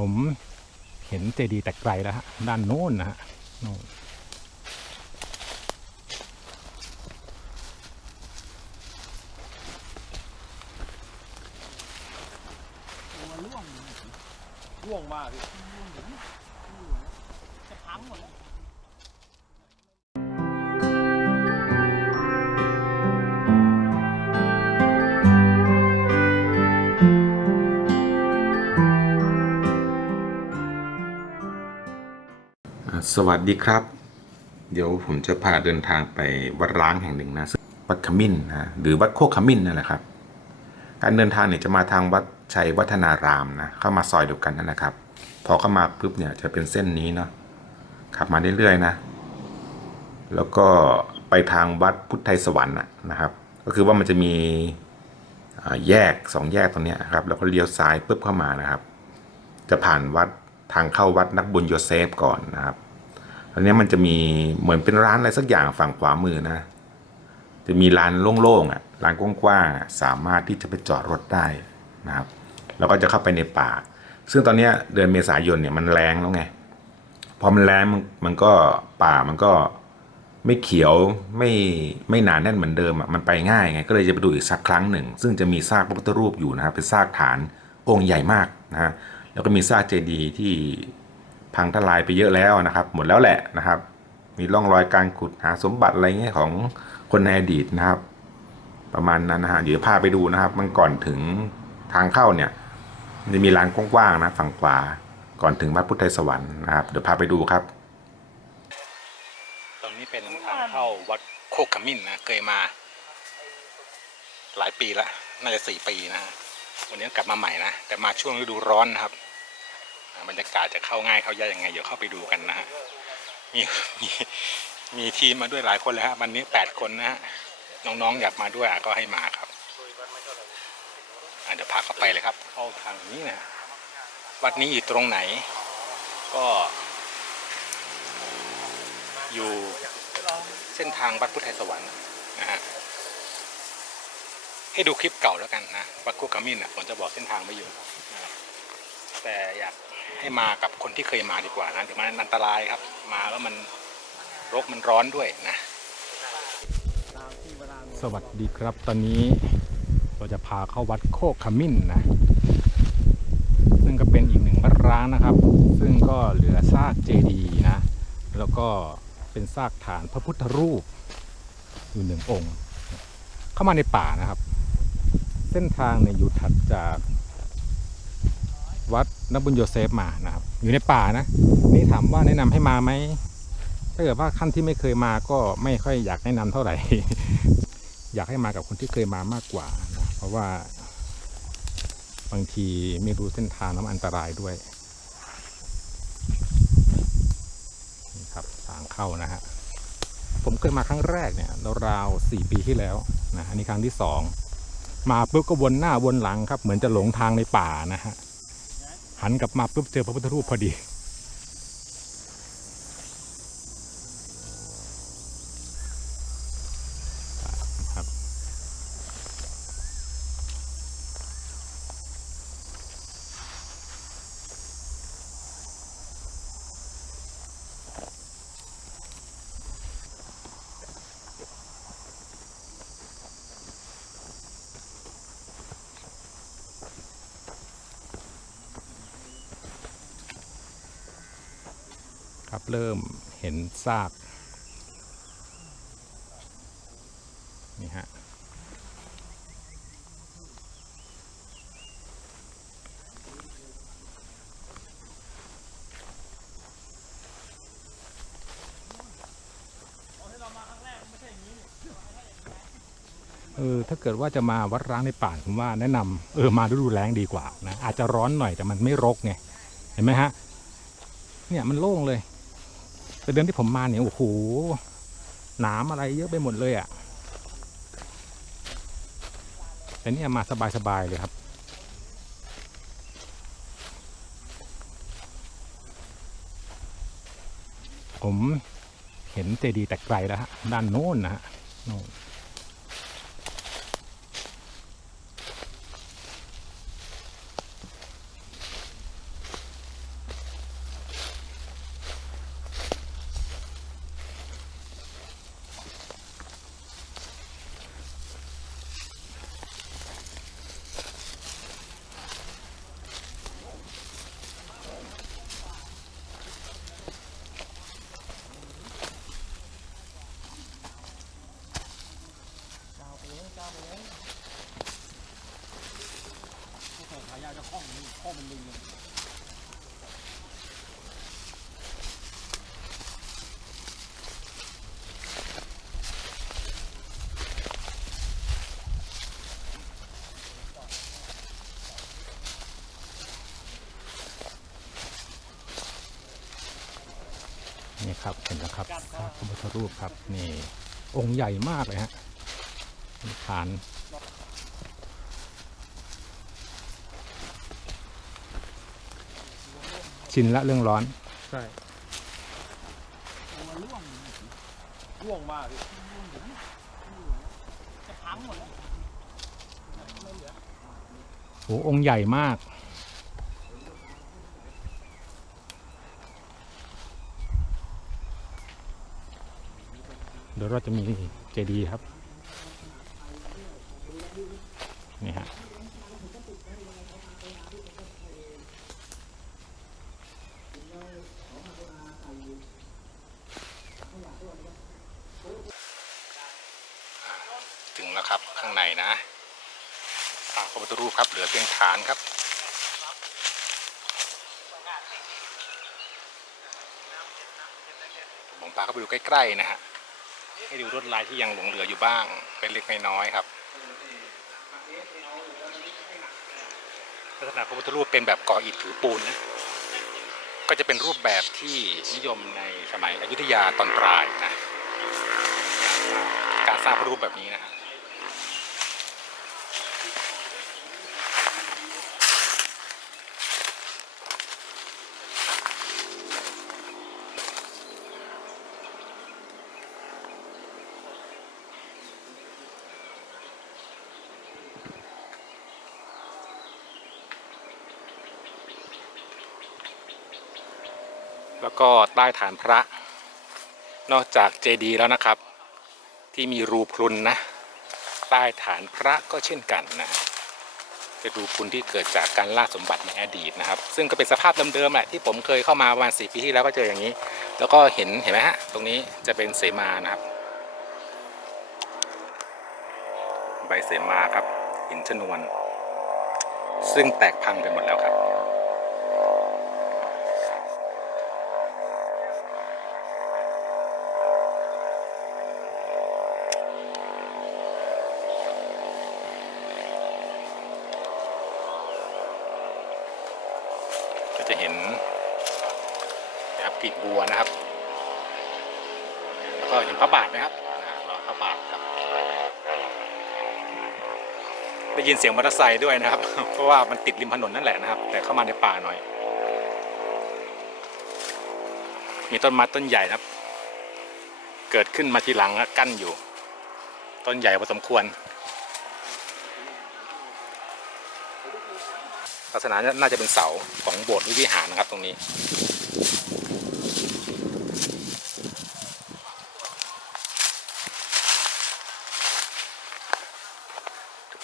ผมเห็นเจดีย์แต่ไกลแล้วฮะด้านโน้นนะฮะโน่นร่วงมากพี่จะพังหมดแล้ว สวัสดีครับ เดี๋ยวผมจะพาเดินทางไปวัดร้างแห่งหนึ่งนะซึ่งวัดขมิ้นนะหรือวัดโคกขมิ้นนั่นแหละครับ การเดินทางเนี่ยจะมาทางวัดชัยวัฒนารามนะเข้ามาซอยเดียวกันนั่นแหละครับ พอเข้ามาปุ๊บเนี่ยจะเป็นเส้นนี้เนาะขับมาเรื่อยๆนะ แล้วก็ไปทางวัดพุทธไทยสวรรค์นะครับ ก็คือว่ามันจะมีแยกสองแยกตรงนี้ยครับแล้วก็เลี้ยวซ้ายปุ๊บเข้ามานะครับ จะผ่านวัดทางเข้าวัดนักบุญโยเซฟก่อนนะครับ อนนี้มันจะมีเหมือนเป็นร้านอะไรสักอย่างฝั่งขวามือนะ จะมีลานโล่งๆอะลานกว้างๆอะสามารถที่จะไปจอดรถได้นะครับ แล้วก็จะเข้าไปในป่า ซึ่งตอนนี้เดือนเมษายนเนี่ยมันแรงแล้วไงพอมันแรงมันก็ป่ามันก็ไม่เขียวไม่ไม่หนานแน่นเหมือนเดิมอะมันไปง่ายไงก็เลยจะไปดูอีกสักครั้งหนึ่ง ซึ่งจะมีซากพระพุทธรูปอยู่นะครับเป็นซากฐานองค์ใหญ่มากนะฮะแล้วก็มีซากเจดีย์ที่ พังทลายไปเยอะแล้วนะครับ หมดแล้วแหละนะครับ มีร่องรอยการขุดหาสมบัติอะไรเงี้ยของคนในอดีตนะครับ ประมาณนั้นนะฮะเดี๋ยวพาไปดูนะครับ มันก่อนถึงทางเข้าเนี่ยจะมีลานกว้างๆนะฝั่งขวาก่อนถึงวัดพุทธไทยสวรรค์นะครับ เดี๋ยวพาไปดูครับ ตรงนี้เป็นทางเข้าวัดโคกขมิ้นนะเคยมา หลายปีละน่าจะสี่ปีนะวันนี้กลับมาใหม่นะแต่มาช่วงฤดูร้อนนะครับ บรรยากาศจะเข้าง่ายเข้ายากยังไง เดี๋ยวเข้าไปดูกันนะฮะมีมีมีทีมมาด้วยหลายคนเลยฮะวันนี้แปดคนนะฮะน้องๆอยากมาด้วยก็ให้มาครับเดี๋ยวพาเข้าไปเลยครับเข้าทางนี้นะวัดนี้อยู่ตรงไหน ก็ อยู่เส้นทางวัดพุทธไทยสวรรค์นะฮะให้ดูคลิปเก่าแล้วกันนะวัดคุกขมิ้นอะผมจะบอกเส้นทางไม่อยู่ แต่อยาก ให้มากับคนที่เคยมาดีกว่านะเดี๋ยวมันอันตรายครับ มาแล้วมันรกมันร้อนด้วยนะ สวัสดีครับตอนนี้เราจะพาเข้าวัดโคกขมิ้นนะ ซึ่งก็เป็นอีกหนึ่งวัดร้างนะครับ ซึ่งก็เหลือซากเจดีย์นะ แล้วก็เป็นซากฐานพระพุทธรูปอยู่หนึ่งองค์ เข้ามาในป่านะครับ เส้นทางเนี่ยอยู่ถัดจาก วัดนบุญโยเซฟมานะครับ อยู่ในป่านะ นี่ถามว่าแนะนำให้มาไหมถ้าเกิดว่าขั้นที่ไม่เคยมาก็ไม่ค่อยอยากแนะนำเท่าไหร่ อยากให้มากับคนที่เคยมามากกว่านะเพราะว่า บางทีไม่รู้เส้นทางน้ำอันตรายด้วยนี่ครับทางเข้านะฮะผมเคยมาครั้งแรกเนี่ยราวๆสี่ปีที่แล้วนะอันนี้ครั้งที่สองมาปุ๊บก็วนหน้าวนหลังครับ เหมือนจะหลงทางในป่านะฮะ หันกลับมาปุ๊บเจอพระพุทธรูปพอดี ครับ เริ่มเห็นซากนี่ฮะเออถ้าเกิดว่าจะมาวัดร้างในป่าผมว่าแนะนำเออมาฤดูแล้งดีกว่านะอาจจะร้อนหน่อยแต่มันไม่รกไงเห็นไหมฮะเนี่ยมันโล่งเลย แต่เดือนที่ผมมาเนี่ยโอ้โหหนามอะไรเยอะไปหมดเลยอะ่ะแต่นี่มาสบายๆเลยครับผมเห็นเจดีย์แต่ไกลแล้วฮะด้านโน้นนะฮะโน่นาจะข้องนข้อมันดึงเลยนี่ครับเห็นแล้วครับพระพุทธรูปครับนี่องค์ใหญ่มากเลยฮะฐาน ชินละเรื่องร้อน ใช่ร่วงมากพี่โหองค์ใหญ่มากเดี๋ยวเราจะมีเจดีย์ครับ นี่ฮะ ถึงแล้วครับข้าง ในนะสร้างพระพุทธรูปครับ เหลือเพียงฐานครับผมพาเข้าไปดูใกล้ๆนะฮะให้ดูลวดลายที่ยังหลงเหลืออยู่บ้างเป็นเล็กน้อยครับลักษณะพระพุทธรูปเป็นแบบก่ออิฐถือปูนนะก็จะเป็นรูปแบบที่นิยมในสมัยอยุธยาตอนปลายนะการสร้างพระรูปแบบนี้นะฮะ แล้วก็ใต้ฐานพระ นอกจากเจดีย์แล้วนะครับ ที่มีรูพรุนนะ ใต้ฐานพระก็เช่นกันนะเป็นรูพรุนที่เกิดจากการล่าสมบัติในอดีตนะครับ ซึ่งก็เป็นสภาพเดิมๆแหละที่ผมเคยเข้ามาประมาณสี่ปีที่แล้วก็เจออย่างนี้ แล้วก็เห็นเห็นไหมฮะตรงนี้จะเป็นเสมานะครับ ใบเสมาครับหินชนวน ซึ่งแตกพังไปหมดแล้วครับ จะเห็นนะครับกลีบบัวนะครับ แล้วก็เห็นพระบาทไหมครับรอพระบาทครับได้ยินเสียงมอเตอร์ไซค์ด้วยนะครับ เพราะว่ามันติดริมถนนนั่นแหละนะครับ แต่เข้ามาในป่าหน่อย มีต้นไม้ต้นใหญ่นะครับ เกิดขึ้นมาทีหลังกั้นอยู่ ต้นใหญ่พอสมควร ลักษณะน่าจะเป็นเสาของโบสถ์วิหารนะครับตรงนี้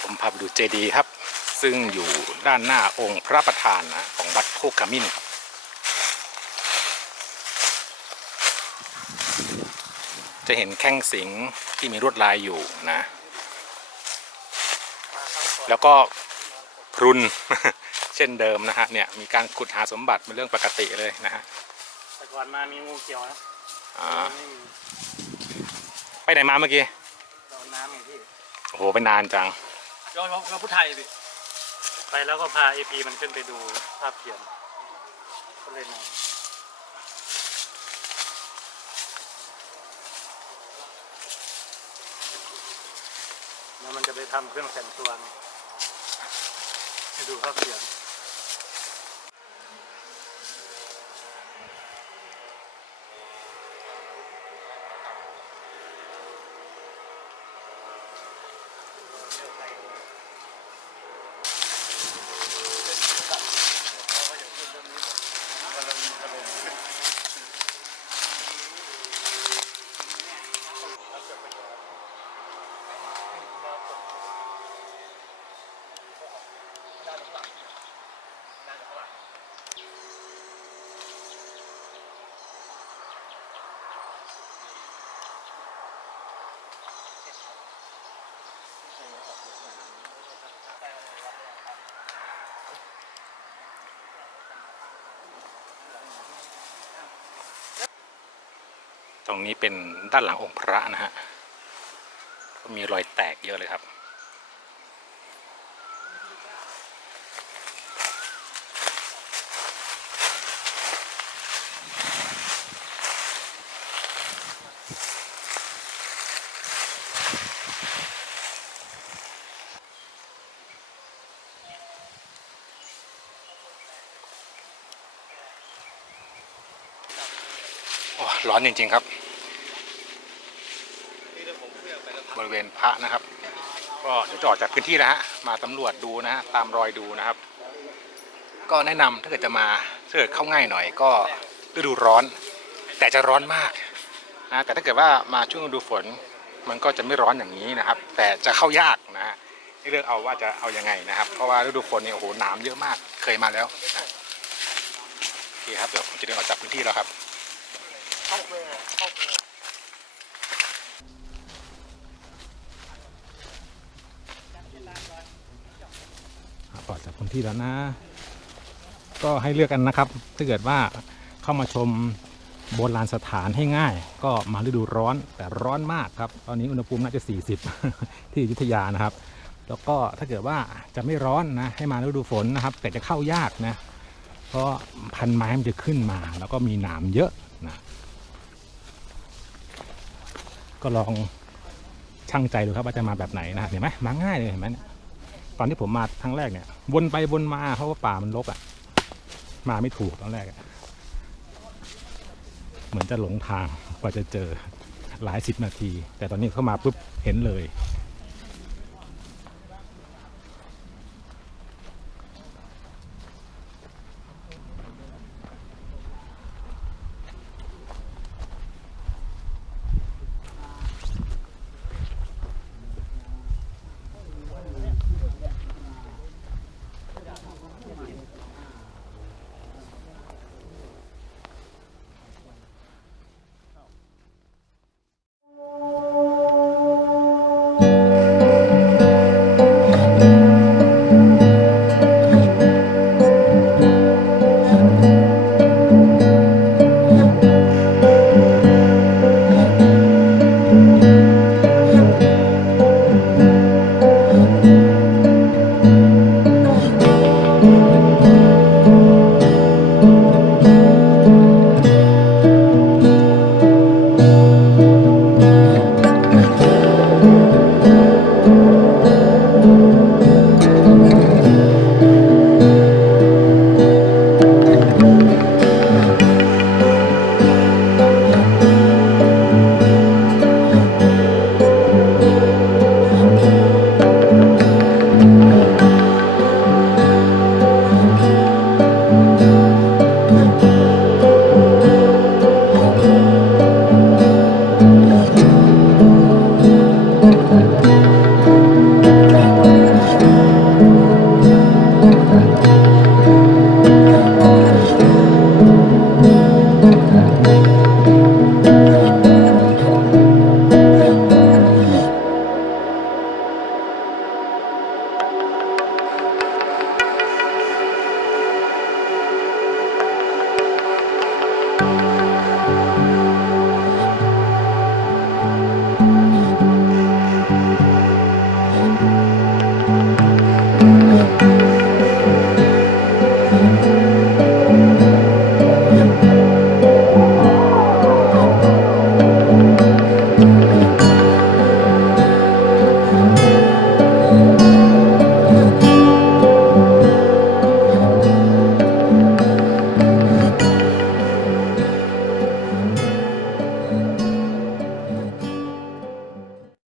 ผมพาไปดูเจดีย์ครับ ซึ่งอยู่ด้านหน้าองค์พระประธานนะของวัดโคกขมิ้นครับจะเห็นแข้งสิงที่มีลวดลายอยู่นะ แล้วก็พรุน เช่นเดิมนะฮะเนี่ยมีการขุดหาสมบัติเป็นเรื่องปกติเลยนะฮะแต่ก่อนมามีงูเขียวนะอ่าไม่มีไปไหนมาเมื่อกี้โดนน้ำไงพี่โอ้โหไปนานจังย้อนพระพุทธไทยพี่ไปแล้วก็พาเอพีมันขึ้นไปดูภาพเขียนก็เลยนอนแล้วมันจะไปทำเครื่องแต่งตัวไงให้ดูภาพเขียน ตรงนี้เป็นด้านหลังองค์พระนะฮะก็มีรอยแตกเยอะเลยครับ ร้อนจริง ๆ ครับ บริเวณพระนะครับ ก็เดี๋ยวจะออกจากพื้นที่แล้วฮะมาสำรวจดูนะฮะตามรอยดูนะครับ ก็แนะนำถ้าเกิดจะมาถ้าเกิดเข้าง่ายหน่อยก็ฤดูร้อน แต่จะร้อนมากนะแต่ถ้าเกิดว่ามาช่วงฤดูฝนมันก็จะไม่ร้อนอย่างนี้นะครับ แต่จะเข้ายากนะฮะให้เลือกเอาว่าจะเอายังไงนะครับ เพราะว่าฤดูฝนเนี่ยโอ้โหหนามเยอะมากเคยมาแล้วนะโอเคครับเดี๋ยวผมจะเดินออกจากพื้นที่แล้วครับปลอดจากพื้น ที่แล้วนะ ก็ให้เลือกกันนะครับ ถ้าเกิดว่าเข้ามาชมโบราณสถานให้ง่าย ก็มาฤดูร้อนแต่ร้อนมากครับ ตอนนี้อุณหภูมิน่าจะ 40 ที่อยุธยานะครับ แล้วก็ถ้าเกิดว่าจะไม่ร้อนนะให้มาฤดูฝนนะครับ แต่จะเข้ายากนะ เพราะพันไม้มันจะขึ้นมา แล้วก็มีหนามเยอะนะก็ลองช่างใจดูครับว่าจะมาแบบไหนนะเห็นไหมมาง่ายเลยเห็นไหมเนี่ย ตอนที่ผมมาครั้งแรกเนี่ยวนไปวนมาเพราะว่าป่ามันรกอะ่ะ มาไม่ถูกตอนแรกอะเหมือนจะหลงทางกว่าจะเจอหลายสิบนาที แต่ตอนนี้เข้ามาปุ๊บเห็นเลย